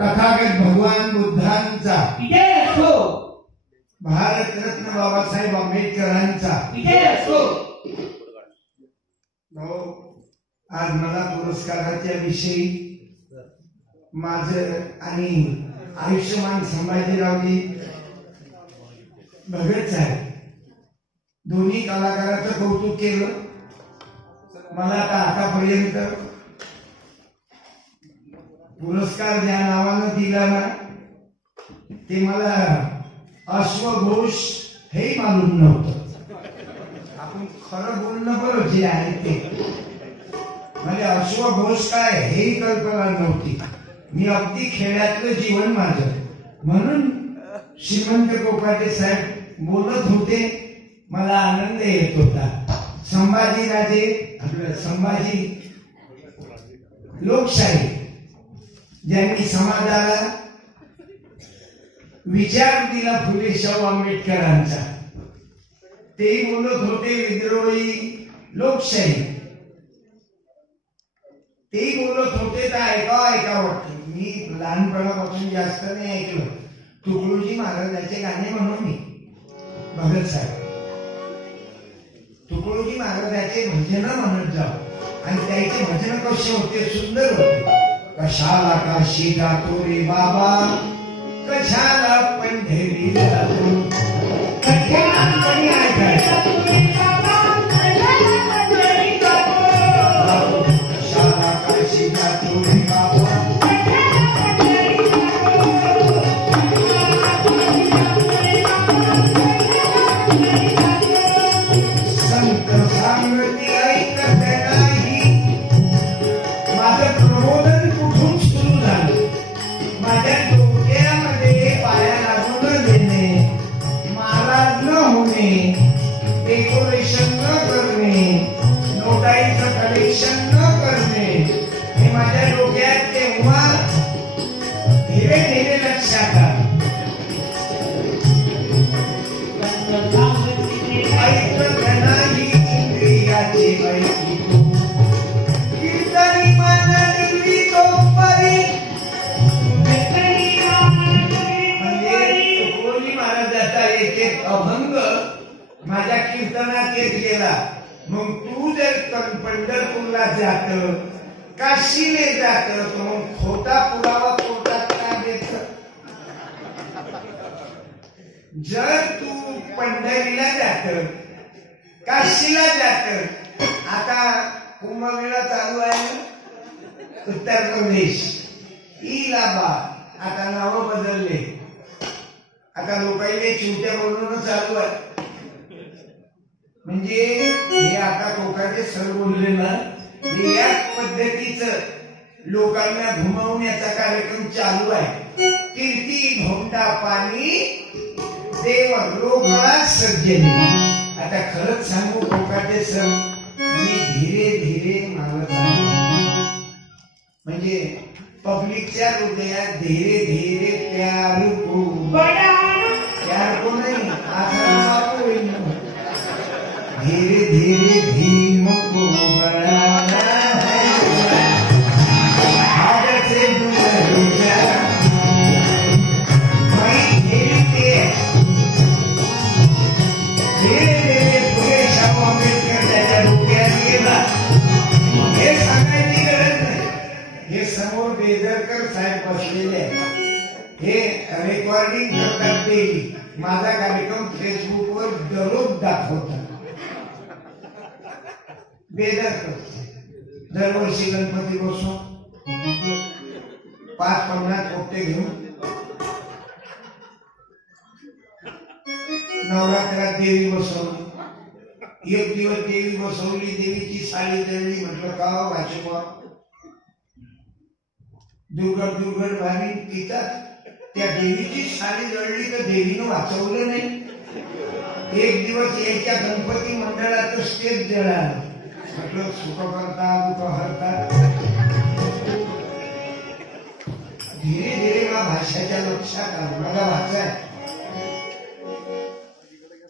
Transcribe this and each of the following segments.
तथागत भगवान बुद्धांचा विजय असो, भारतरत्न बाबासाहेब आंबेडकरांचा विजय असो। आज मला पुरस्काराच्या विषयी माझं आणि आयुष्यमान संभाजीरावजी भगत साहेब दोन्ही कलाकाराचं कौतुक केलं। मला आतापर्यंत पुरस्कार ज्या नावानं दिला ना ते मला अश्वघोष हे मालूम नव्हतं। आपण खरं बोलणं बरं जे आहे ते म्हणजे अश्वघोष काय हेही कल्पना नव्हती। मी अगदी खेड्यातलं जीवन माझं म्हणून श्रीमंत कोकाटे साहेब बोलत होते, मला आनंद येत होता। संभाजीराजे आपलं संभाजी लोकशाही ज्यांनी समाजाला विचार दिला फुले शाहू आंबेडकरांचा, तेही बोलत होते विद्रोही लोकशाही, तेही बोलत होते तर ऐका वाटतं। मी लहानपणापासून जास्त नाही ऐकलं, तुकडोजी महाराजांचे गाणे म्हणून मी भगत साहेब तुकडोजी महाराजांचे भजन म्हणत जाऊ आणि त्याचे भजन कसे होते, सुंदर होते। कशाला काशी जातो रे बाबा, कशाला पंढरी जातो, कशाला काशी जातो रे बाबा, संत सांगती ऐकत नाही। माझं प्रबोधन कुठून सुरू झालं, माझ्या डोक्यामध्ये पाया लागून देणे, महाराज न होणे, डेकोरेशन न करणे, नोटाईचं कलेक्शन न करणे, हे माझ्या डोक्यात तेव्हा धीरे धीरे लक्षात आलं। ऐकत नाही इंद्रियाची ऐकी तू, कीर्तनी मानली तो परी, म्हणजे तुकडोजी महाराजाचा एक एक अभंग माझ्या कीर्तनात येत गेला। मग तू जर पंढरपूरला जात, काशीले जात, तर मग खोटा पुरावा कोर्टात का देत? जर तू पंढरीला जात, काशीला जात, आता कुंभमेळा चालू आहे उत्तर प्रदेश, इलाहाबाद, आता नाव बदलले, आता लोकांनी चिवट्या बोलणं चालू आहे। म्हणजे हे आता कोकाटे सर बोलले ना, हे याच पद्धतीचं लोकांना घुमवण्याचा कार्यक्रम चालू आहे। कीर्ती भोंडा पाणी देव रोगळा सर्जनी। आता खरंच सांगू कोकाटे सर, मी धीरे धीरे मागत आहे, म्हणजे पब्लिकच्या हृदयात धीरे धीरे प्यार को नहीं आसरा कोई नहीं, धीरे धीरे भीम को बढ़ाना है, आज से हे समोर बेदरकर साहेब बसलेले आहेत. हे रेकॉर्डिंग करतात डेली. माझा कार्यक्रम फेसबुकवर दररोज दाखवतात. बेदरकर दरवर्षी गणपती बसवून 5-50 पोपटे घेऊन नवरात्रात देवी बसवली. एक दिवस देवी बसवली, देवीची साडी जळली. म्हटलं का भाषेवर दुर्गड भावी पितात. त्या देवीची साडी जळली तर देवीनं वाचवलं नाही. एक दिवस याच्या गणपती मंडळाचं स्टेज जळालं. म्हटलं सुख करता दुःख हरता. धीरे धीरे मला भाषाच्या लक्षात आलं. माझा भाषा आहे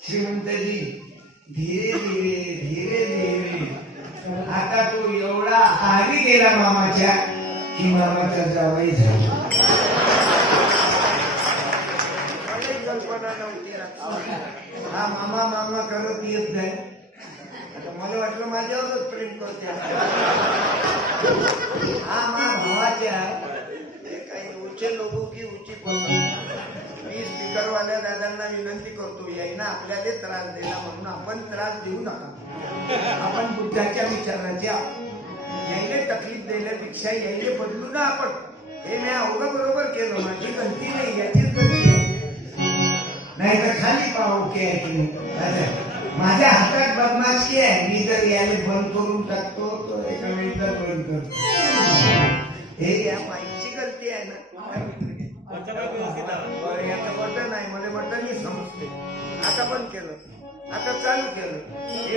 श्रीमंतजी. धीरे धीरे धीरे धीरे आता तो एवढा आधी गेला मामाच्या की मामाचा जावई झाला. कल्पना नव्हती. हा मामा मामा करत येत नाही. आता मला वाटलं माझ्यावरच प्रेम करते. हा मा भावाच्या काही उचे लोक की उची पसंत. मी स्पीकरवाल्या दादांना विनंती करतो, यायना आपल्याला त्रास दिला म्हणून आपण त्रास देऊ नका. आपण बुद्धाच्या विचाराचे यायले तकलीफ देण्यापेक्षा यायले बदलू ना आपण. हे मी अवघं बरोबर केलं. माझी गलती नाही, याचीच गलती आहे. नाही तर खाली पाहू की माझ्या हातात बदमाशी आहे. मी जर याला बंद करून टाकतो तर एका मिनिटात बंद करतो. हे या माईची गलती आहे ना. याचं बटन आहे, मला बटन ही समजते. आता बंद केलं, आता चालू केलं. हे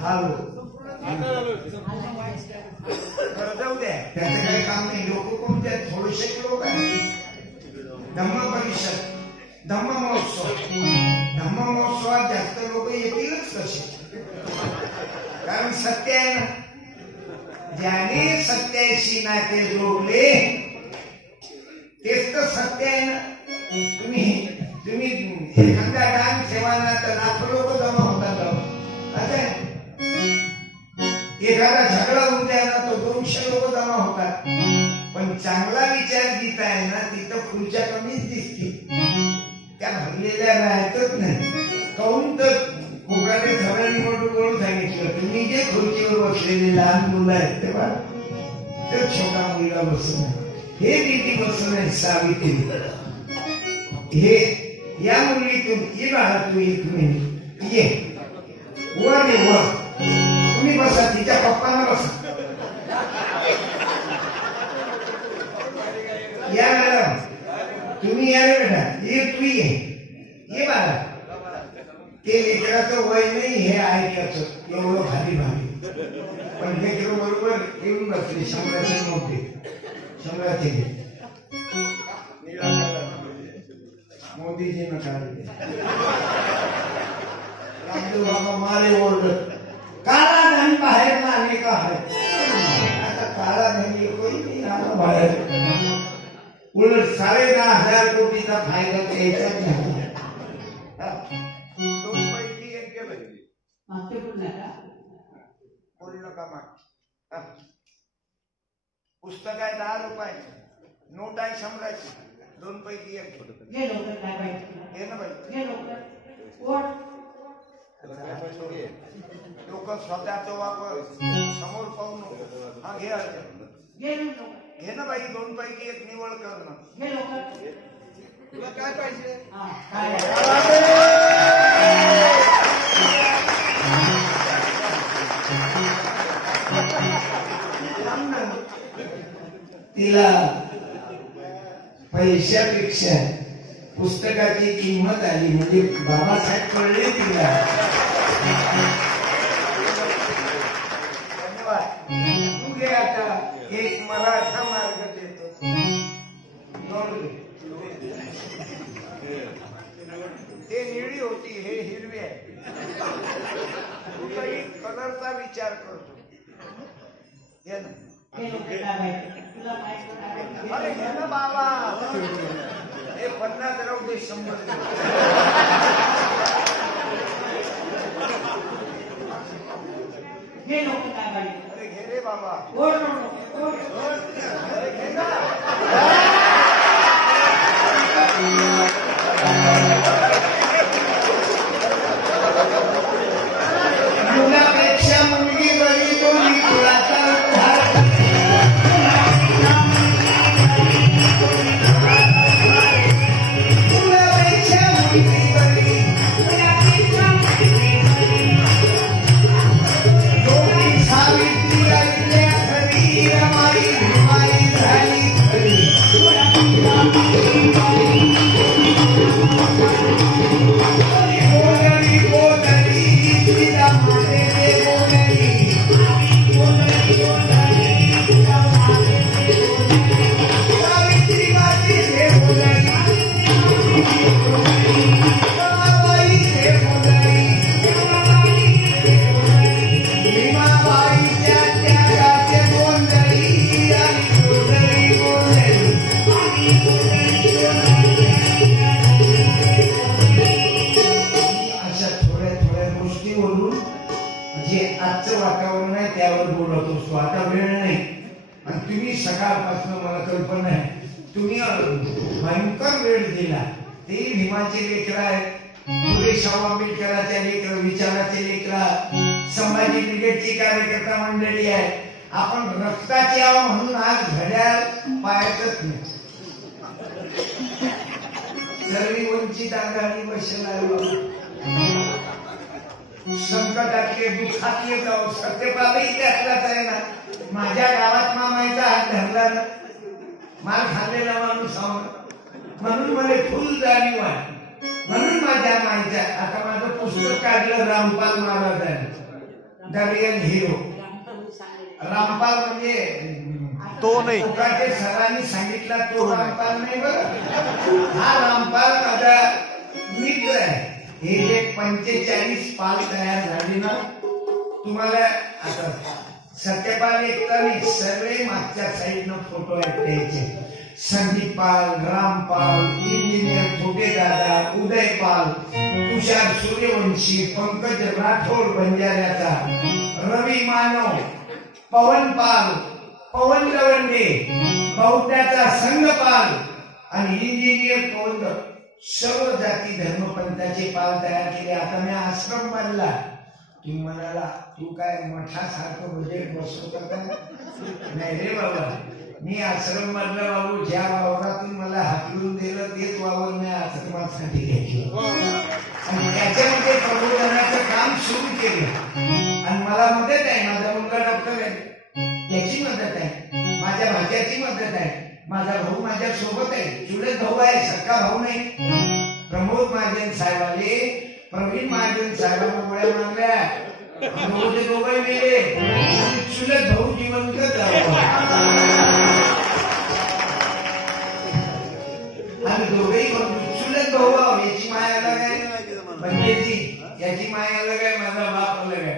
हॅलो जाऊ द्या, त्याचं काही काम नाही. लोक कोणते आहेत? थोडेसे लोक आहेत. धम्म परिषद, धम्म महोत्सव. धम्म महोत्सवात जास्त लोक येतीलच कसे? कारण सत्य आहे ना. ज्याने सत्याशी नाते जोडले तेच तर सत्य आहे ना. तुम्ही एखादा दान सेवाना तर लाखो लोक जमा होतात. एखादा झगडा होऊन द्यायला तो 200 लोक जमा होतात. पण चांगला विचार जिथं आहे ना तिथं खुर्च्या कमीच दिसतील. त्या भरलेल्या राहतच नाही. काहून तर कोकणाने सगळ्यांनी मोठं करून सांगितलं, तुम्ही जे खुर्चीवर बसलेले लहान मुलं आहेत तेव्हा तर छोटा मुलगा बसून आहे. हे दिदी बसून आहे सावित्री. हे या मुलीतून ये बाळा, तू एक मिनिट ये वर ये वर. तुम्ही बसा, तिच्या पप्पांना बसा. या मॅडम तुम्ही या रे बेटा. ये तू ये बाळा. ते लेकराचं वय नाही हे ऐकायचं एवढं भारी भारी. पण लेकर बरोबर येऊन बसले. शंभराचे नव्हते, 100चे मोदीजीनं काढले. रामदेव बाबा मारे ओरडत, काला धन बाहेर लाने का है. आता काला धन कोणी नाही आला बाहेर. उलट 10,500 कोटीचा फायदा त्याच्यात झाला. पुस्तक आहे 10 रुपयाचं, नोट आहे 100ची. 2 पैकी 1 घे ना बाई. लोक स्वतःचा वापर समोर पाहू नको. हा घे ना बाई. 2 पैकी 1 निवड कर ना. तुला काय पाहिजे? तिला पैशापेक्षा पुस्तकाची किंमत आली. म्हणजे बाबासाहेब कळले तिला. धन्यवाद. तू घे आता. एक मराठा मार्ग देतो. ते निळी होती, हे हिरवी आहे. तू काही कलरचा विचार करतो. घे ना. अरे घे ना बाबा. हे 50 राहू दे, 100. काय पाहिजे? अरे घे रे बाबा. ओढ नको, ओढ. अरे घे ना. मुलापेक्षा मुलगी बरी कोणी कुळाचा उद्धार करते. मुलापेक्षा मुलगी बरी दोन्ही सावित्री ऐकल्या खरी रमाई रमाई झाली खरी. बोलणी बोलणी तिला म्हणे ते बोलणी. सावित्री माझी ते बोलणी. रमाबाई ते बोलणी. भीमाबाईच्या त्यागाचे गोंधळी आणि गोंधळी बोलणी. अशा थोड्या थोड्या गोष्टी बोलून जे आजचं वातावरण आहे त्यावर बोलत असतो. आता वेळ नाही आणि तुम्ही सकाळपासून मला कल्पना आहे तुम्ही भयंकर वेळ दिला. ते भीमाचे लेकर आहेत, फुले शाहू आंबेडकरांच्या लेकर, विचाराचे लेकर, संभाजी ब्रिगेडची कार्यकर्ता मंडळी आहे. आपण रक्ताची आव म्हणून आज घड्याळ पायातच नाही. सर्व वंचित आघाडी बसला संकटातले दुःखातले जाऊ. सत्यपालही त्यातलाच आहे ना. माझ्या गावात मामाईचा हात धरला ना, माल खाल्लेला माणूस म्हणून मला फुल जाणीव आहे. म्हणून माझ्या माईच्या आता माझं पुस्तक काढलं रामपाल महाराजांनी, द रिअल हिरो. रामपाल म्हणजे तो नाही, तुकाचे सरांनी सांगितला तो रामपाल नाही बरं. हा रामपाल माझा मित्र आहे. हे जे 45 पाल तयार झाली ना तुम्हाला आता सत्यपाल एकतानी सर्वे मागच्या साईडनं फोटो आहेत त्याचे. संदीप पाल, रामपाल, इंजिनियर छोटे दादा, उदय पाल, तुषार सूर्यवंशी, पंकज राठोड बंजाऱ्याचा, रवी मानव, पवन पाल, पवन लवंडे, बौद्धाचा संघपाल आणि इंजिनियर पवन. सर्व जाती धर्मपंथाचे पाल तयार केले. आता मी आश्रम बांधला. तू म्हणाला तू काय मठासारखं बजेट बसवतो का? नाही रे बाबा, मी आश्रम बांधला बाबू. ज्या वावरातून मला हाकलून दिलं तेच वावर मी आश्रमासाठी घेतलं आणि त्याच्यामध्ये प्रबोधनाचं काम सुरू केलं. आणि मला मदत आहे. माझा मुलगा डॉक्टर आहे, त्याची मदत आहे. माझ्या भाच्याची मदत आहे. माझा भाऊ माझ्या सोबत आहे. चुलत भाऊ आहे, सक्का भाऊ नाही. प्रमोद महाजन साहेबाले प्रवीण महाजन साहेबांना गोळ्या मारल्या. दोघे मेले आणि चुलत भाऊ जिवंत आणि दोघेही चुलत भाऊ. याची माय अलग आहे, पंचायती याची माय अलग आहे, माझा बाप अलग आहे.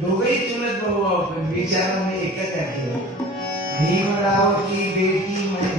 दोघेही चुलत भाऊ. पण विचारा मी एकच आहे. भीमराव की बेटी म्हणे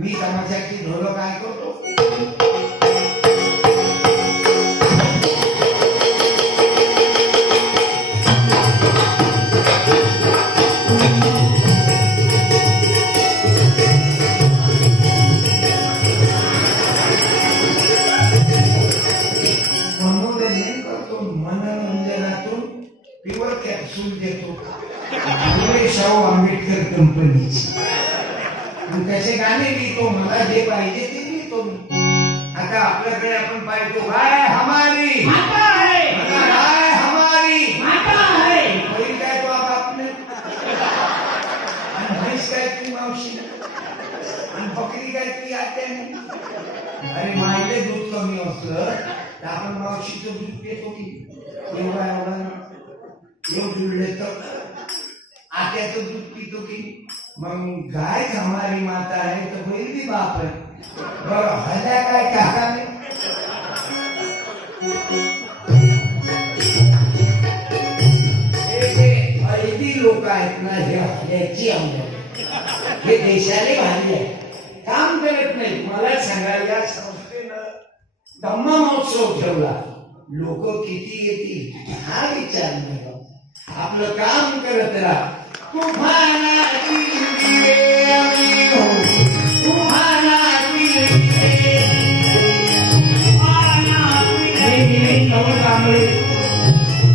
मी तमाशाची ढोलं काय करतो. मनोरंजन करतो. मनोरंजनातून प्युअर कॅप्सूल देतो. शाहू आंबेडकर कंपनीची. त्याचे गाणे लिहितो. मला जे पाहिजे ते लिहितो. आता आपल्याकडे आपण पाहतो गाय हमारी माता है, गाय हमारी माता है. बैल काय तो आप आपने आणि म्हैस काय तू मावशी. आणि बकरी काय तरी आत्या नाही. अरे मायले दूध कमी असलं तर आपण मावशीचं दूध पितो की एवढा एवढं जुळले तर आत्याचं दूध पितो की. मग गाय हमारी माता आहे तर बैल भी बाप आहे. बरं हल्या काय काका नाही. लोक आहेत ना हे हल्याची अंग हे देशाने बांधले काम करत नाही. मला सांगा या संस्थेनं धम्मा महोत्सव ठेवला. लोक किती येतील हा विचार नाही. आपलं काम करत राहा.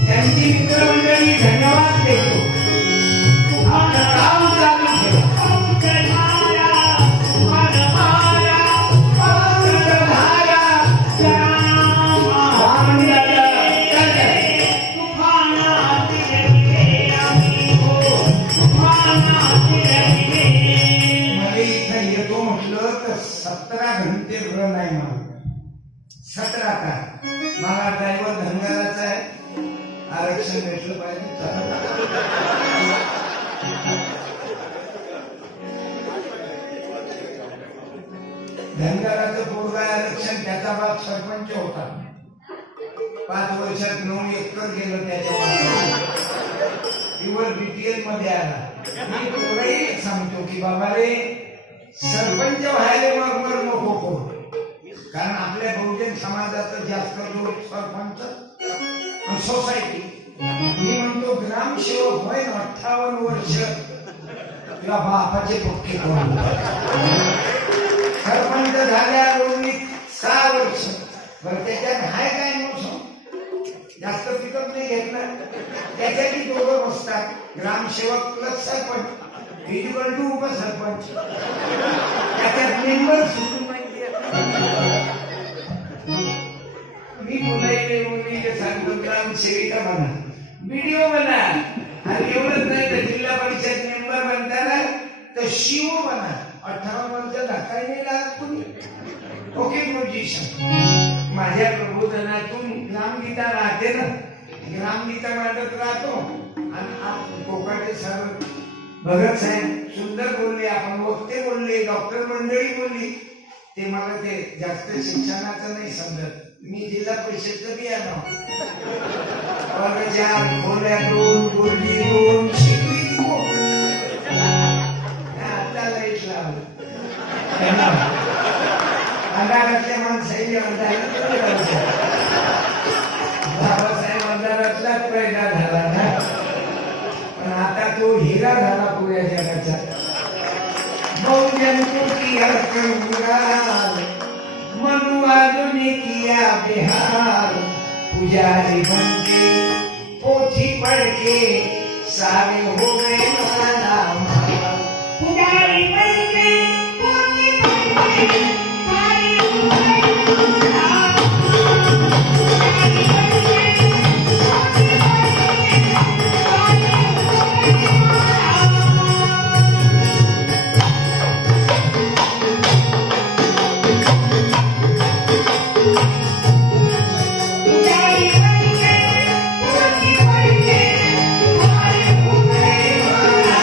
त्यांची मित्रमंडळी धन्यवाद देतो. आपलं काम चालू ठेवा. येतो म्हटलं तर 17 घंटे रन आहे. मला 17 तास. मला ड्रायव्हर धनगराचा आहे. आरक्षण भेटलं पाहिजे. धनगराचं पोरगा आरक्षण त्याचा बाप सरपंच होता. 5 वर्षात 9 एकर गेलं त्याच्या प्युअर बीपीएल मध्ये आला. मी तुलाही सांगतो की बाबा रे सरपंच व्हायला मग नको करू. कारण आपल्या बहुजन समाजाचं जास्त जोर सरपंच सोसायटी. मी म्हणतो ग्रामसेवक होय 58 वर्ष तुला बापाचे पक्के करून. सरपंच झाल्या 6 वर्ष. बरं त्याच्यात हाय काय मोठं जास्त पिकअप नाही घेतलं. त्याच्यातही दोघं बसतात. ग्रामसेवक प्लस सरपंच इक्वल टू उपसरपंच. त्याच्यात मेंबर सुटून माहिती. मी मुलाईने सांगतो ग्रामसेविका बना, बीडीओ बना. आणि एवढंच नाही तर जिल्हा परिषद मेंबर बनताना तर शिव बना. 18 वर्ष धक्काही नाही लागत तुम्ही. Okay position. माझ्या प्रबोधनातून ग्रामगीता राहते ना. ग्रामगीता मांडत राहतो. आणि कोकाटे सर भगत साहेब सुंदर बोलले. आपण वक्ते बोलले. डॉक्टर मंडळी बोलली. ते मला ते जास्त शिक्षणाचं नाही समजत. मी जिल्हा परिषदचं बी आलो. वर्गाच्या खोल्या 2 बोलली 2 शिकली 2. आता लाईट लावलं. अंधारातल्या माणसाही बाबासाहेब अंधारातलाच पैदा झाला ना. पण आता तो हिरा झाला पुऱ्या जगाचा. बहुजन को किया कंगाल, मनुवाद ने किया बिहार. पुजारी बन के पोथी पढ़ के सारे हो गए माला माल. पुजारी बन के पोथी पढ़ के सारे हो गए माला. पुजारी बन के पोथी पढ़ के सारे हो गए माला.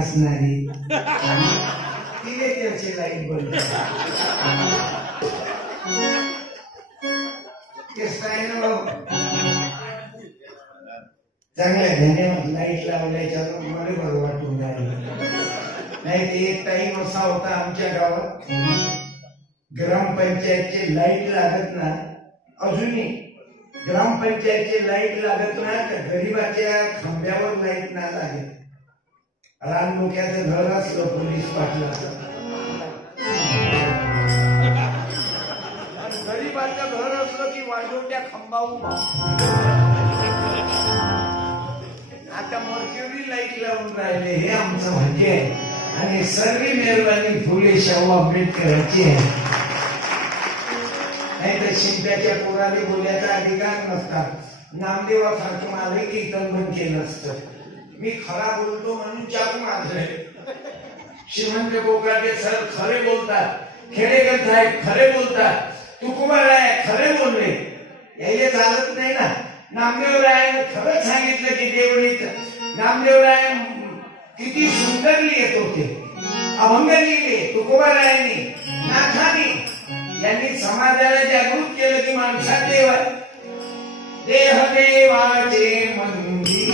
असणारी तिने त्याची लाईन बोलली. चांगल्या ध्यानात लाईट लावल्याच्या मला बरं वाटून राहिलं. नाही ते एक टाइम असा होता आमच्या गावात, ग्रामपंचायतचे लाईट लागत ना, अजूनही ग्रामपंचायतचे लाईट लागत ना, तर गरीबाच्या खांब्यावर लाईट ना लागेल. रानडोक्याचं घर असलं पोलीस पाटलाचं, गरीबाचं घर असलं की वाजवत्या खांबा उभा. आता मर्क्युरी लाईट लावून राहिले, हे आमचं भाग्य आहे. आणि सर्व मेहरबानी फुले शाहू आंबेडकरांची आहे. नाही तर शिंप्याच्या पोराने बोलायचा अधिकार नसतात. नामदेवासारखं माझं कीर्तन पण केलं असतं. मी खरा बोलतो म्हणून चाकू मारलंय. श्रीमंत गोगाटे सर खरे बोलतात, खेडेकर साहेब खरे बोलतात, तुकोबाराय खरे बोलले, हे चालत नाही ना. नामदेवरायानं खरंच सांगितलं की देवळीत नामदेवराय किती सुंदर लिहित होते, अभंग लिहिले तुकोबारायांनी, नाथांनी. यांनी समाजाला जागृत केलं की माणसात देव आहे. देह देवाचे मंदिर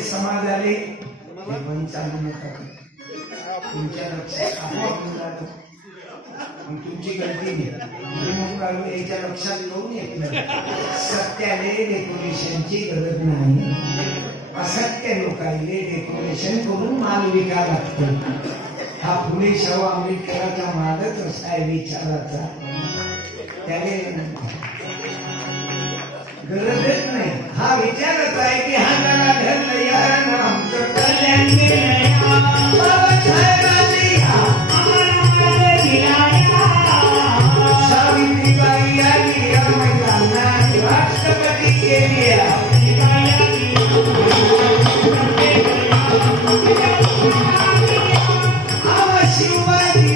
समाजाले तुमच्या लक्षात तुमची गलती नाही, याच्या लक्षात येऊन येत नाही. सत्याले डेकोरेशनची गरज नाही. असत्य लोकांनी डेकोरेशन करून माल विका लागतो. हा फुले शाहू आंबेडकरांचा मालच असा आहे विचाराचा. त्याने गरजच नाही. हा विचारच आहे की हा गाणं घडलं या आमचं कल्याण सावित्रीबाई आली राष्ट्रपती केली शिवाजी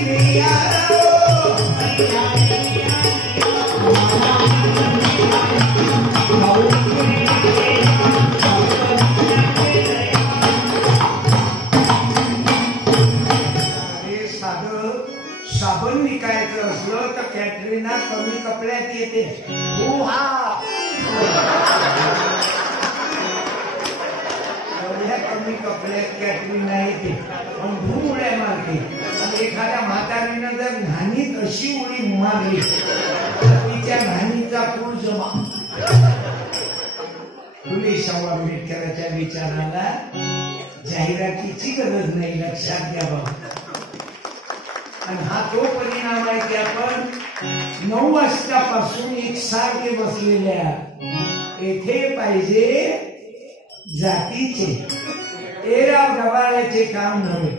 साबण विकायचं असलं तर कॅटरीना कमी कपड्यात येते. एवढ्या कमी कपड्यात कॅटरीना येते पण धूम उड्या मारते. आणि एखाद्या म्हातारीनं जर न्हाणीत अशी उडी मारली तर तिच्या न्हाणीचा पूल जमा. फुले शाहू आंबेडकरांच्या विचाराला जाहिरातीची गरज नाही, लक्षात घ्यावं. आणि हा तो परिणाम आहे की आपण 9 वाजतापासून एकसारखे बसलेल्या. येथे पाहिजे जातीचे एराव गवाळ्याचे काम नव्हे.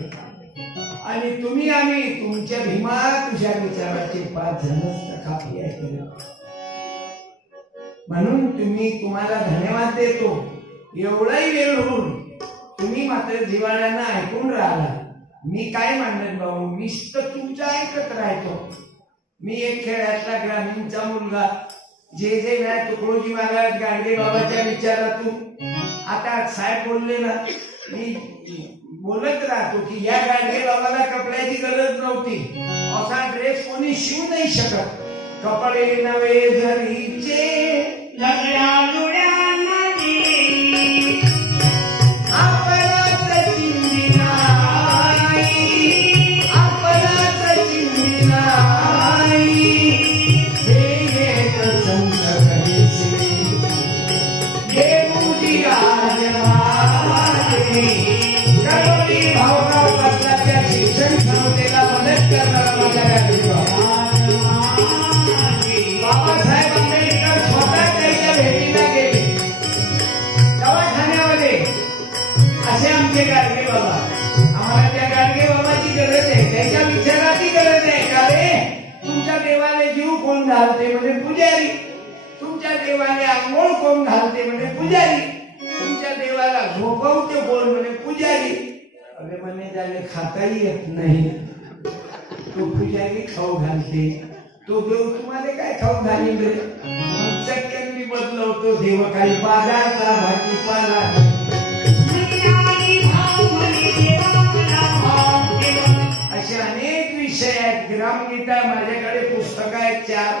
आणि तुम्ही आम्ही तुमच्या भीमा तुझ्या विचाराचे 5 जणच काफी आहे. म्हणून तुम्हाला धन्यवाद देतो. एवढाही वेळ होऊन तुम्ही मात्र जिव्हाळ्यानं ऐकून राहिला. मी काय म्हणत भाऊ, मीच तर तुमचं ऐकत राहतो. मी एक खेड्यातला ग्रामीणचा मुलगा, जे वेळा तुकडोजी महाराज गाडगे बाबाच्या विचारातून आता साहेब बोलले ना, मी बोलत राहतो की या गाडगे बाबाला कपड्याची गरज नव्हती. असा ड्रेस कोणी शिवू नाही शकत. कपडे नवे जरीचे शिक्षण संस्थेला मदत करणारा बाबासाहेब आंबेडकर स्वतः त्याच्या भेटीला गेले दवाखान्यामध्ये. असे आमचे गाडगे बाबा. आम्हाला त्या गाडगे बाबाची गरज आहे, त्याच्या विचाराची गरज आहे. का रे, तुमच्या देवाने जीव कोण घालते म्हणजे पुजारी. तुमच्या देवाने आंघोळ कोण घालते म्हणजे पुजारी. तुमच्या देवाला झोपवते कोण म्हणजे पुजारी. अरे म्हणे त्याला खाताही येत नाही. तो पुजारी खाऊ घालते, तो देव तुम्हाला काय खाऊ घालील रे? चटकन मी बदलवतो देव काही बाजारचा भाजीपाला. असे अनेक विषय आहेत. ग्रामगीता माझ्याकडे पुस्तक आहेत 4,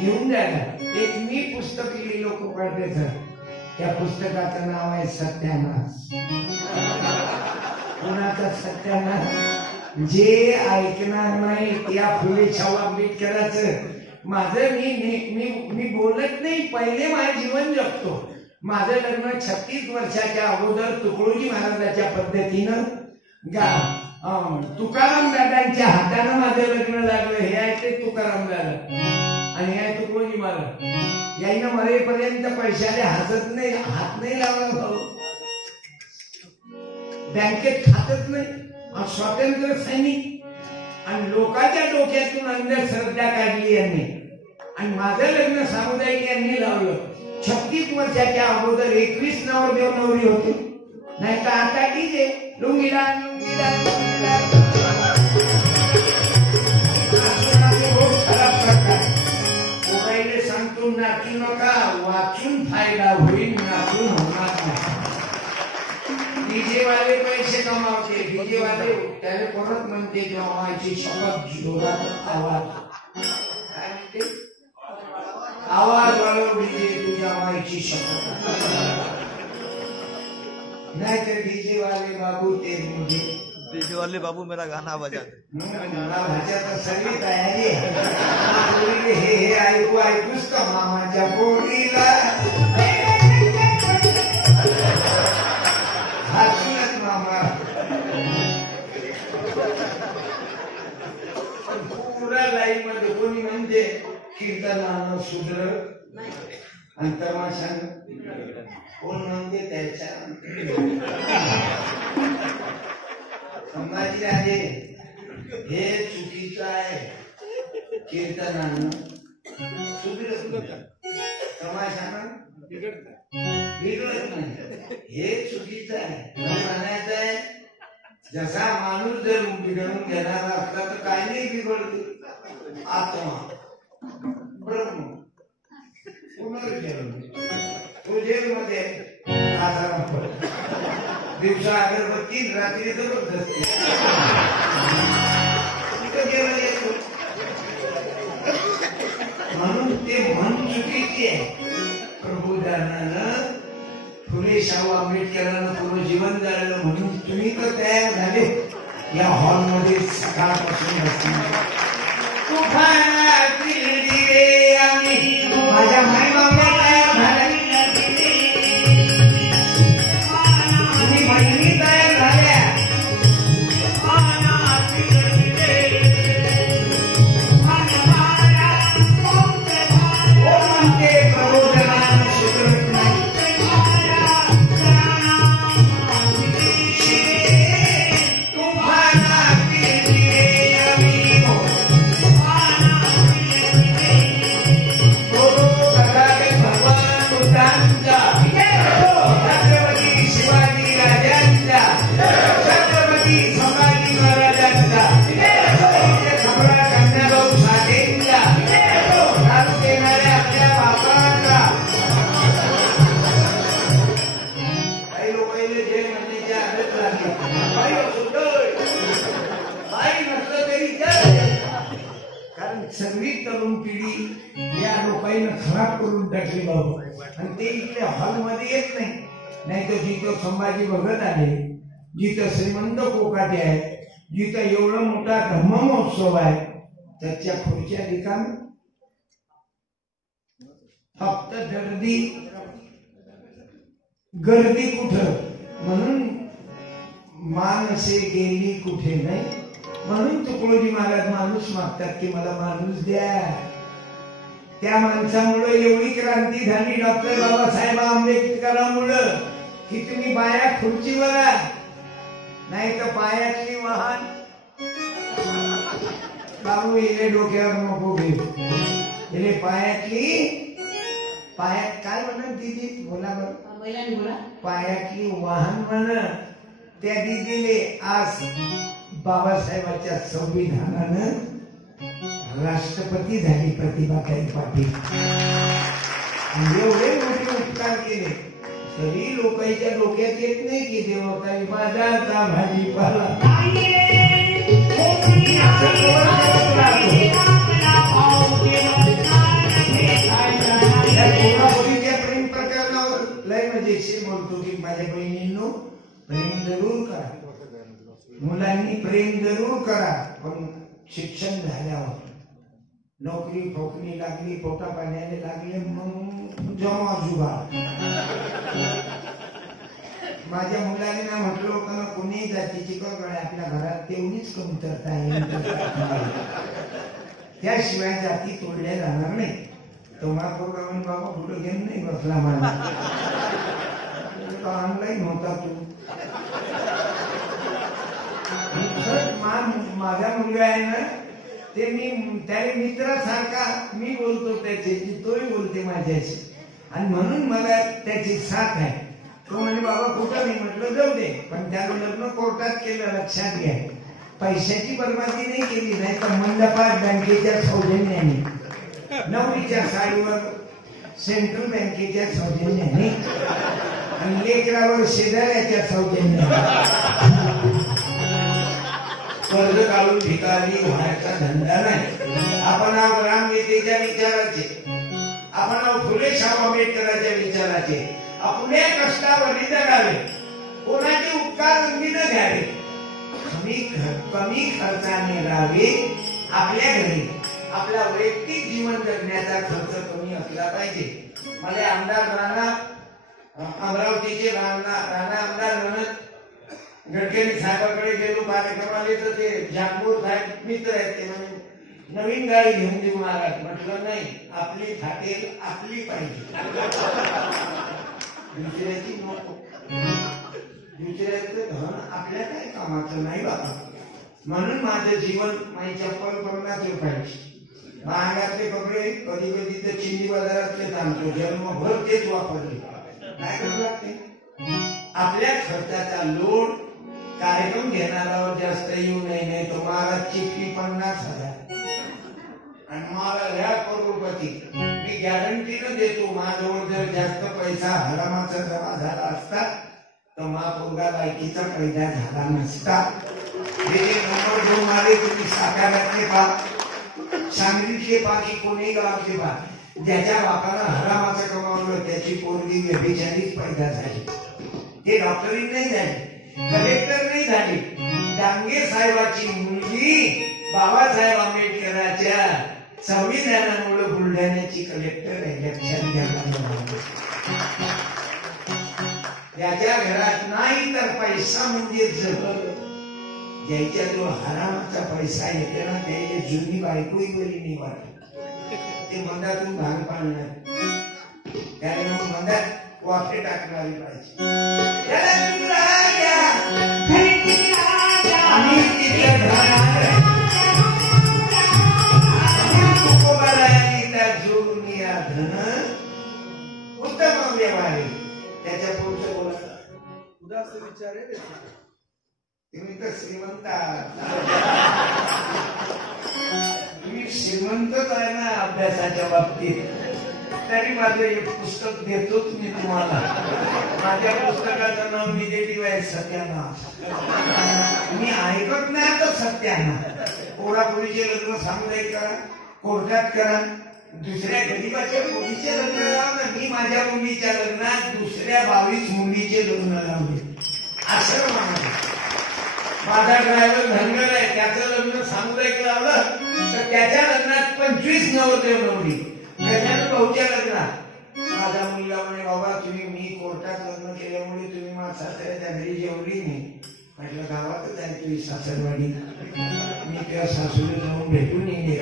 घेऊन द्यायला. एक मी पुस्तक लिहिली लोक पडते, त्या पुस्तकाचं नाव आहे सत्यानाश. कोणाचा सत्यानाश? जे ऐकणार नाही त्या फुले शाहू आंबेडकरांचं. माझं मी बोलत नाही, पहिले माझं जीवन जगतो. माझं लग्न 36 वर्षाच्या अगोदर तुकडोजी महाराजांच्या पद्धतीनं तुकाराम दादांच्या हातानं माझं लग्न लागलं. हे आहे ते तुकाराम दादा आणि हे तुकडोजी महाराज. याईनं मरेपर्यंत पैशाने हात नाही लावला भाऊ. बँकेत खातच नाही. स्वातंत्र्य सैनिक आणि लोकांच्या डोक्यातून अंधश्रद्धा काढली यांनी. आणि माझं लग्न सामुदायिक यांनी लावलं. 36 वर्षाच्या अगोदर 21 नवरदेव नवरी होते. नाही तर आता डीजे लुंगीला खराब प्रकार. मोबाईल सांगतो नाचू नका, वाचून फायदा होईल, नाचून होणार नाही. डीजे वाले पैसे कमावते. डीजे वाले त्याने परत म्हणते जमायची शपथ जोरात आवाज. काय म्हणते? आवाज वाढव डीजे, तुझ्या मायची शपथ. नहीं तो डीजे वाले बाबू तेरे मुझे, डीजे वाले बाबू मेरा गाना बजा दे. बजा तो सगळी तयारी आहे. हे ऐकू ऐकूच का मामाच्या पोरीला हसूनच मामा. पुरा लाईफ मध्ये कोणी म्हणजे कीर्तनानं सुधर आणि तमाशानं कोण म्हणजे त्याच्या संभाजीराजे हे चुकीचं आहे. कीर्तनानं सुधरत, तमाशानं बिघडत नाही. हे चुकीचं आहे. म्हणायचं आहे जसा माणूस जर बिघडून घेणारा असला तर काही नाही बिघडते. आत्मा ब्रह्म पुनर्जन्म तो जेलमध्ये आसाराम पडतो. दिवसा अगरबत्ती, रात्री जबरदस्ती. म्हणून ते म्हण चुकीची आहे. प्रबोधनानं फुले शाहू आंबेडकरांना पूर्ण जीवन झालेलं. म्हणून तुम्ही तर तयार झाले या हॉलमध्ये सकाळपासून बसणार. माझ्या माय बाबा तयार झाल्या, तुम्ही बहिणी तयार झाल्या. म्हणते प्रबोधनानं सुधरत नाही. सगळी तरुण पिढी या लोकांना खराब करून टाकली बाबू. आणि ते इकडे हॉलमध्ये येत नाही. नाही तर जिथं संभाजी भगत आहे, जिथं श्रीमंत कोकाटे आहे, जिथं एवढा मोठा धम्ममहोत्सव आहे, त्याच्या खुर्च्या रिकाम. फक्त गर्दी कुठं? म्हणून माणसे गेली कुठे नाही. म्हणून तुकडोजी महाराज माणूस मागतात की मला माणूस द्या. त्या माणसामुळे एवढी क्रांती झाली डॉक्टर बाबासाहेब आंबेडकरांमुळं की तुम्ही बाया खुर्चीवर नाही तर पायातली वाहन. बाबू इले डोक्यावर नको घेऊ. इले पायात काय म्हणत दिदी? बोला बरं. पायातली वाहन म्हण. त्या दिदीले आज बाबासाहेबांच्या संविधानानं राष्ट्रपती झाली प्रतिभाताई पाटील. आणि एवढे मोठे उपकार केले तरी लोकांच्या डोक्यात येत नाही की देवताई माझ्याचा भाजीपाला प्रेम प्रकरणावर लय मजेशीर बोलतो की माझ्या बहिणींनो प्रेम जरूर करा, मुलांनी प्रेम जरूर करा, पण शिक्षण झाल्यावर नोकरी फोकणी लागली, पोटा पाण्याने लागले, मग जमा जुगाड. माझ्या मुलाने ना म्हटलं होतं ना कोणी जातीची कळकळ आपल्या घरात तेवढीच कमतरता आहे, त्याशिवाय जाती तोडल्या जाणार नाही. तो महापौर बाबा कुठं घेऊन नाही बसला मला ऑनलाईन होता तू. माझा मुलगा आहे ना ते मी त्याने मित्रासारखा मी बोलतो त्याच्याशी, तोही बोलते माझ्याशी, आणि म्हणून मला त्याची साथ आहे. तो म्हणजे बाबा कुठं नाही म्हटलं जाऊ दे, पण त्यानं लग्न कोर्टात केलं. लक्षात घ्या पैशाची बर्बादी नाही केली, नाही तर मंडपात बँकेच्या सौजन्याने, नवरीच्या साडीवर सेंट्रल बँकेच्या सौजन्याने, आणि लेकरावर शेजाऱ्याच्या सौजन्याने. कर्ज काढून भिकारी होण्याचा धंदा नाही. आपण रामगीतेच्या विचाराचे, आपण फुलेशाह आंबेडकरांच्या विचाराचे, आपल्या कष्टावरी जगावे, कोणाचे उपकार न घ्यावे, कमी खर्चाने राहावे. आपल्या घरी आपला वैयक्तिक जीवन जगण्याचा खर्च कमी असला पाहिजे. मला आमदार राणा, अमरावतीचे राणा आमदार म्हणत गडकरी साहेबांकडे गेलो कार्यक्रमाला, तर ते जागपूर साहेब मित्र आहेत, ते म्हणे नवीन गाडी घेऊन देऊ महाराज. म्हटलं नाही, आपली थाटेल आपली पाहिजे, दुसऱ्याची नको. दुसऱ्याचं धन आपल्या काही कामाचं नाही बाबा. म्हणून माझं जीवन, माझी चप्पल 50 रुपयाची, महागातले कपडे कधी कधी तर चिंदी बाजारातलेच आणतो, जन्मभर तेच वापरले. काय करावं लागते? आपल्या खर्चाचा लोड कार्यक्रम घेणाऱ्यावर जास्त येऊ नये, नाही तो महाराजची फी 50,000 आणि महाराज करोडपती. मी गॅरंटीनं देतो, माझ्याजवळ जर जास्त पैसा हरामाचा जमा झाला असता तर महापौरगा लायकीचा पैदा झाला नसता. हे जे नंबर 2 मारे तुम्ही साताऱ्यातले पहा, सांगलीतले पहा की कोणी गावातले पहा, ज्याच्या बापानं हरामाचं कमावलं त्याची पोरगी व्यभिचारीच पैदा झाली. ते डॉक्टरी नाही झाली, कलेक्टर नाही झाली, डांगे साहेबाची मुलगी बाबासाहेब आंबेडकरांच्या संविधानामुळे बुलढाण्याची कलेक्टर आहे. लक्षात घ्या. याच्या घरात नाही तर पैसा म्हणजे जगल. ज्याच्या जो हरामाचा पैसा येते ना त्याला जुनी बायकोही बरी नाही वाटत, ते मंदातून भाग पाडणार, त्याने मग मंदात वाफे टाकणारी पाहिजे. उत्तम व्यवहार त्याच्या पुढचं बोला उदास विचार आहे. तुम्ही तर श्रीमंत आहात, तुम्ही श्रीमंतच आहे ना अभ्यासाच्या बाबतीत. तरी माझं एक पुस्तक देतोच मी तुम्हाला. माझ्या पुस्तकाचं नाव निगेटिव्ह आहे, सत्यानाश. मी ऐकत नाही तर सत्यानाश. पोरापोरीचे लग्न सामुदाय करा, कोर्टात करा, दुसऱ्या गरीबाच्या मुलीचे लग्न लावलं. मी माझ्या मुलीच्या लग्नात दुसऱ्या 22 मुलीचे लग्न लावले. असं माझा ड्रायव्हर धनगर आहे, त्याचं लग्न सामुदायिक लावलं तर त्याच्या लग्नात 25 नवरदेव नवरी. त्याच्यानं भाऊच्या लग्नात माझा मुलगा म्हणे बाबा तुम्ही, मी कोर्टात लग्न केल्यामुळे तुम्ही माझ्या सासऱ्याच्या घरी जेवली नाही. म्हटलं गावातच आहे तुझी सासरवाडी, मी त्या सासूला जाऊन भेटून येईल.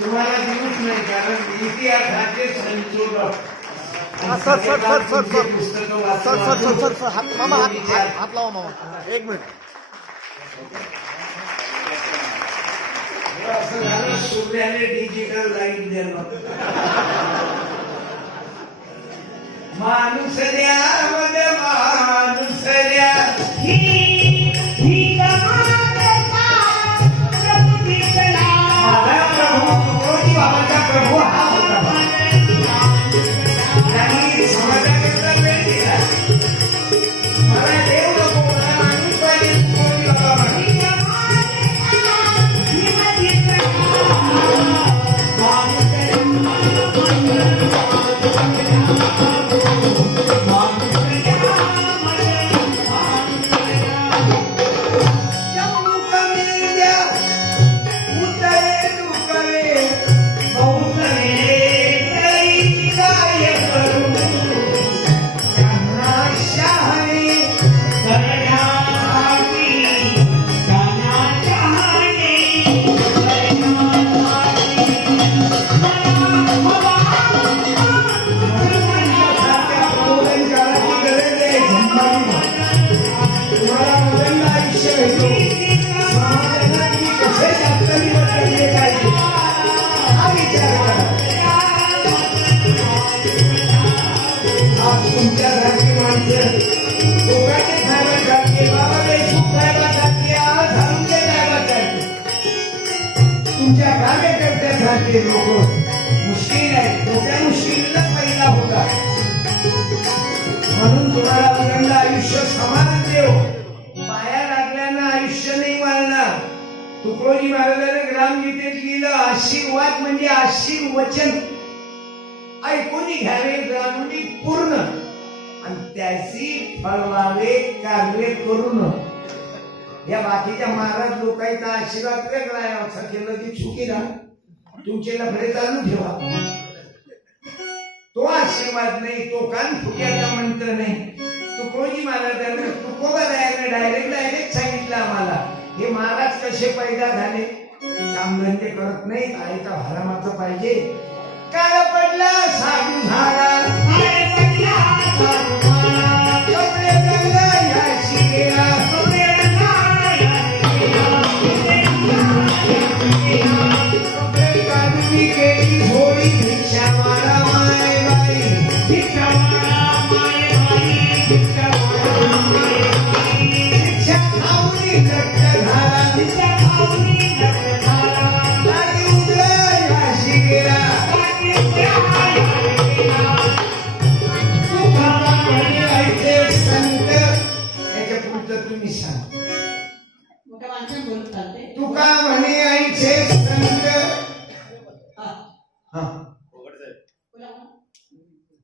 तुम्हाला दिवस नाही, कारण इतिहासाचे संशोधक सर मामा हात लावा मामा. 1 मिनिट. असं झालं सूर्याने डिजिटल लाईट दिलं माणूस द्या मग माणूस द्या ही गमानता प्रभू दिसला माझा प्रभू तुकोजी बाबाचा प्रभू हा होता त्यांनी समाजाकरता वेळ दिला मला देव नको मला माणूस पाहिजे तुकोजी बाबा ही गमानता ही दिसला तुमच्या कार्यकर्त्यासारखे लोक मुश्किल आहे मोठ्या मुश्किलीला पहिला होता म्हणून तुम्हाला उदंड आयुष्य समान देव पाया लागल्यानं आयुष्य नाही वाढणार तुकोजी महाराजांनी ग्रामगीतेत लिहिलं आशीर्वाद म्हणजे आशीर्वचन ऐकून घ्यावे जाणून पूर्ण आणि त्याची फळवावे कार्य करून या बाकीच्या महाराज लोकांचा आशीर्वाद वेगळा आहे असं केलं की चुकी ना तुमचे लफडे चालू ठेवा तो आशीर्वाद नाही तो कान फुग्याचा मंत्र नाही तुकोजी महाराजांना तुकोबा डायरेक्ट सांगितलं आम्हाला हे महाराज कसे पैदा झाले कामधंदे करत नाहीत आईचा हरामाचं पाहिजे काळ पडला साधू झाला कपडे रंगा याशी गेला केली होळी भिक्षा मारा माय बाई भिक्षा मारा माय बाई भिक्षा खाऊनी घट्ट झाला भिक्षा खाऊनी घट्ट झाला लागी उडला याशी गेला तुकाला म्हणे ऐसे संत याच्या पुढचं तुम्ही सांग मोठ्या माणसाने बोलत चालते तुका म्हणे ऐसे संत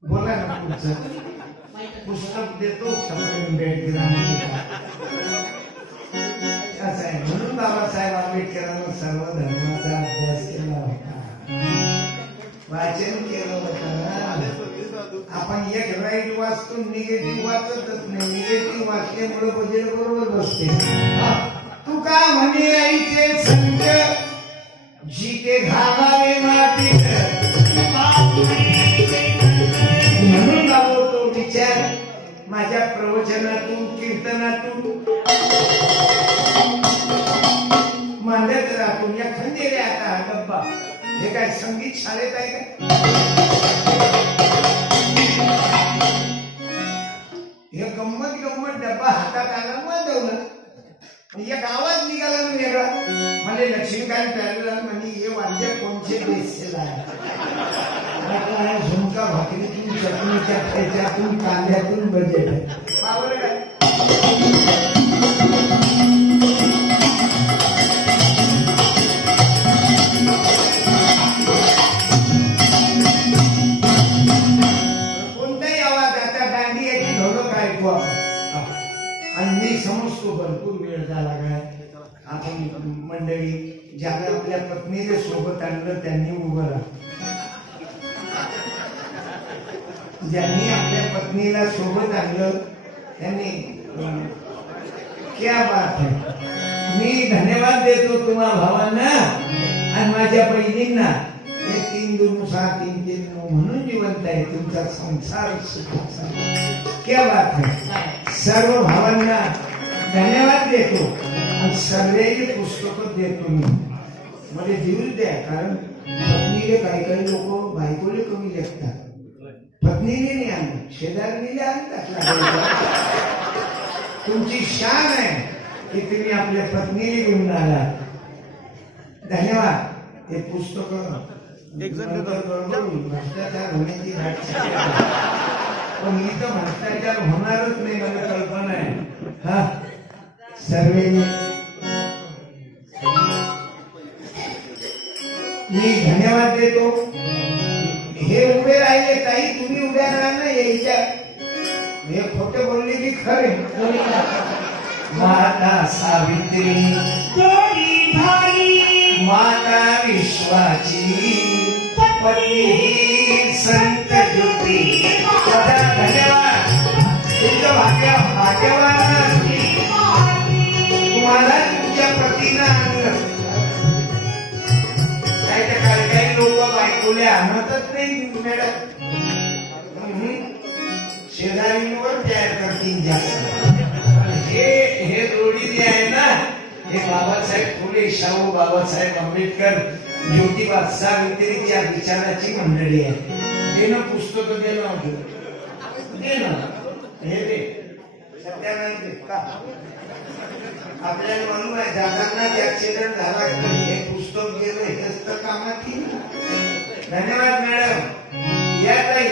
बोला ना पुस्तक देतो असं आहे म्हणून बाबासाहेब आंबेडकरांना सर्व धर्माचा अभ्यास केला होता वाचन केलं होतं ना आपण एक राईट वाचतो निगेटिव्ह वाचतच नाही निगेटिव्ह वाचल्यामुळे बजेट बरोबर बसते तू का म्हणे आईचे संत जी के घालावे मातीत म्हणून लावतो तो विचार माझ्या प्रवचनातून कीर्तनातून मांडत राहतो या खंडेरे आता हा डब्बा हे काय संगीत शाळेत आहे का हे गंमत डब्बा हातात आला वाजवलं एक आवाज निघाला ना वेगळा म्हणजे लक्ष्मीकांत प्यारेलाल म्हणजे हे वाद्य कोणचे बेसेल आहे झुमका भाकरीतून चटणीच्या ठेच्यातून कांद्यातून बजेट आहे पावर काय कोणताही आवाज आता दांडियाची धोडक ऐकू आणि मी समजतो भरपूर वेळ झाला काय आपण मंडळी ज्याला आपल्या पत्नीने सोबत आणलं त्यांनी उभं राहा ज्यांनी आपल्या पत्नीला सोबत आणलं त्यांनी क्या बात आहे मी धन्यवाद देतो तुम्हा भावांना आणि माझ्या बहिणींना 3 2 6 3 3 9 म्हणून जिवंत आहे तुमचा संसार सुखाचा क्या बात आहे सर्व भावांना धन्यवाद देतो आणि सर्वही पुस्तकं देतो मी मला देऊच द्या, कारण पत्नीले काही लोक बायकोले कमी लेखतात. पत्नीने नाही आणलं, शेजारीने आणतात. तुमची शान आहे की तुम्ही आपल्या पत्नीने घेऊन आलात. धन्यवाद. ते पुस्तक भ्रष्टाचार होण्याची पण इथं भ्रष्टाचार होणारच नाही, मला कल्पना आहे. हा सर्वे मी धन्यवाद देतो. हे उभे राहिले, ताई तुम्ही उभ्या राहा ना. यायच्या हे खोटे बोलले की खरे. माता सावित्री माता विश्वाची पत्नी संत ज्योती. धन्यवाद. तुमचं भाग्यवान तुम्हाला तुमच्या पतीनं आणलं. काही लोक बायकोले आणतच नाही मॅडम. शेजारीवर तयार करतील जास्त. हे जोडी जे आहे ना, हे बाबासाहेब फुले, शाहू बाबासाहेब आंबेडकर, ज्योतिबा सावित्री या विचाराची मंडळी आहे. दे ना पुस्तक, दे ना दे ना. हे दे सत्यानाश दे का. आपल्याला म्हणून आहे जाताना ऍक्सिडेंट झाला की हे पुस्तक गेलं, हेच तर कामात येईल. धन्यवाद मॅडम. या ताई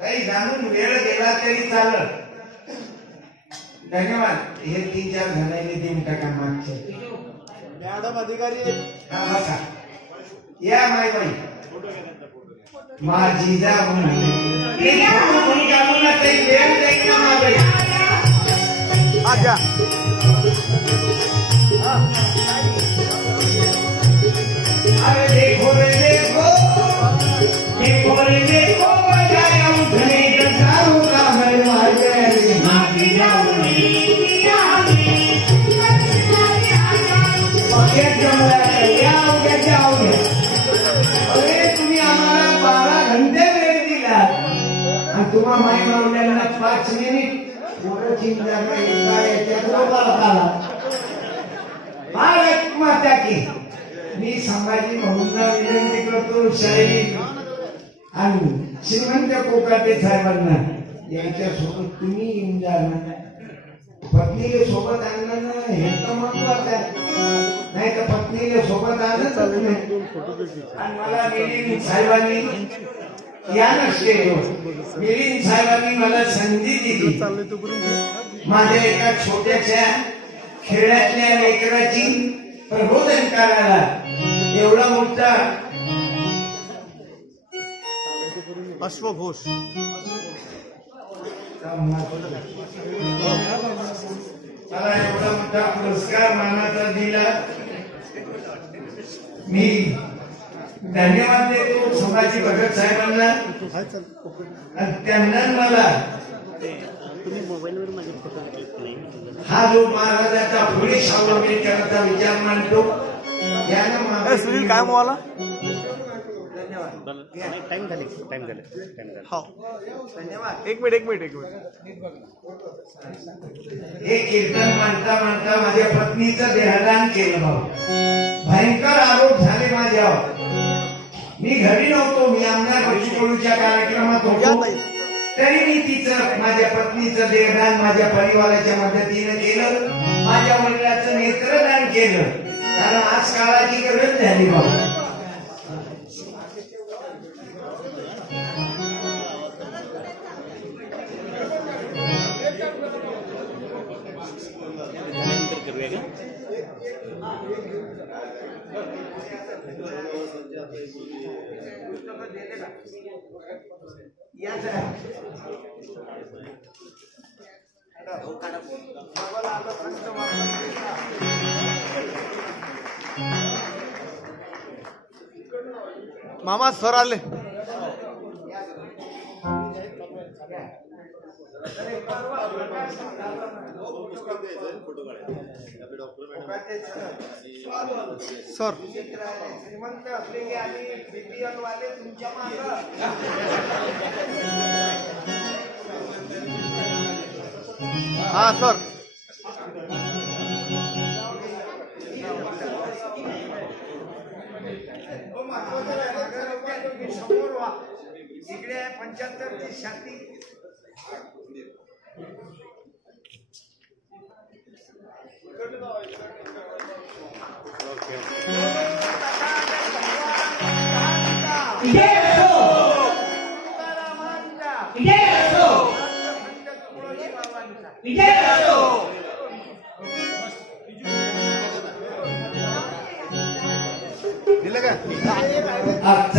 काही जाणून वेळ गेला तरी चालत. धन्यवाद. हे 3-4 जणांनी देऊन टाका मागचे. मॅडम अधिकारी हा बसा. या माय बाई माझी जाऊन वेळ जाईल ना माय बाई. आजा अरे देखो रे देखो, देखो रे देखो, बजाया उठने का चारों का हर मार गए. माफी जाऊंगी जाओगे. अरे तुम्ही आम्हाला 12 घंटे वेळ दिला आणि तुम्हा माई मावल्याला 5 मिनिट थोडं चिंता भारत माता की. मी संभाजी भाऊंना विनंती करतो, शाहीर आणि श्रीमंत कोकाटे साहेबांना यांच्यासोबत तुम्ही येऊन जा ना. पत्नीला सोबत आणलं ना, हे तर महत्वाचं आहे. नाही तर पत्नीला सोबत आणत नाही. आणि मला मिलिंद साहेबांनी या नसते, मिलिंद साहेबांनी मला संधी दिली माझ्या एका छोट्याशा खेड्यातल्या लेकराची प्रबोधन करायला. एवढा मोठा अश्वघोष मला एवढा मोठा पुरस्कार मानाचा दिला. मी धन्यवाद देतो संभाजी भगत साहेबांना. आणि त्यांना मला हा जो महाराजाचा फुले शाहू आंबेडकरांचा विचार मांडतो यानं सुनील काय मोवाला टाइम झाले. हो धन्यवाद. एक मिनिट हे कीर्तन म्हणता माझ्या पत्नीचं देहदान केलं. भाऊ भयंकर आरोप झाले माझ्यावर. मी घरी नव्हतो, मी आमदार बच्चूकडूच्या कार्यक्रमात होतो. तरी मी तिचं, माझ्या पत्नीचं देहदान माझ्या परिवाराच्या मदतीनं केलं. माझ्या वडिलांचं नेत्रदान केलं, कारण आज काळाची गरज झाली. भाऊ मामा सर आले. सर श्रीमंत असलेले आणि बीपीएल वाले तुमच्या मागं हा सर. समोर व्हा. इकडे 75 ची छाती. दिलं का?